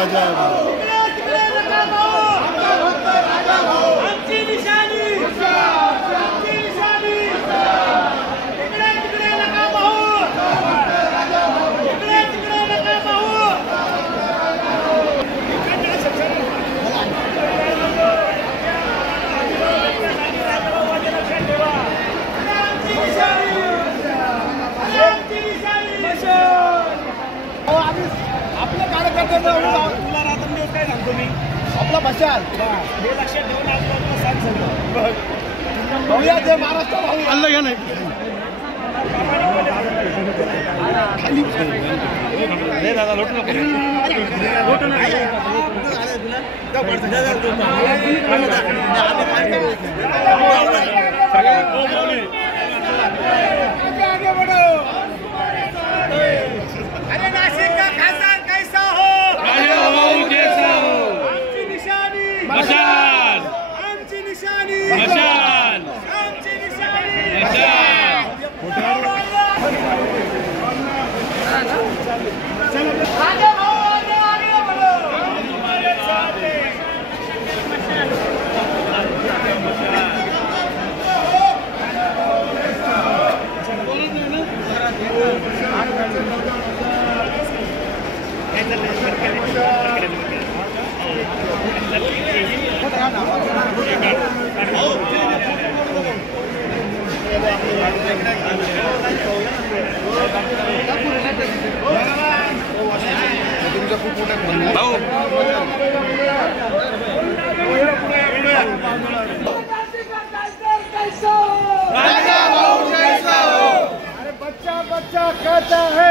राजा है भाऊ. आपल्या कार्यकर्त्यांना तुला राहून देऊ काय सांगतो मी आपला भाषण हे लक्षात ठेवून आजूबाजूला सांग सगळं भाऊया जय महाराष्ट्र भाऊ अल्ला घ्या नाही दादा लोट नको अरे नासिक का खासदार कैसा हो जैसा हो आमची निशाणी मशाल आमची निशाणी मशाल आमची निशाणी मशाल आगे भाऊ आगे बढ़ो हमारे साथ भाऊ राजा भाऊ जैसा हो अरे बच्चा बच्चा कहता है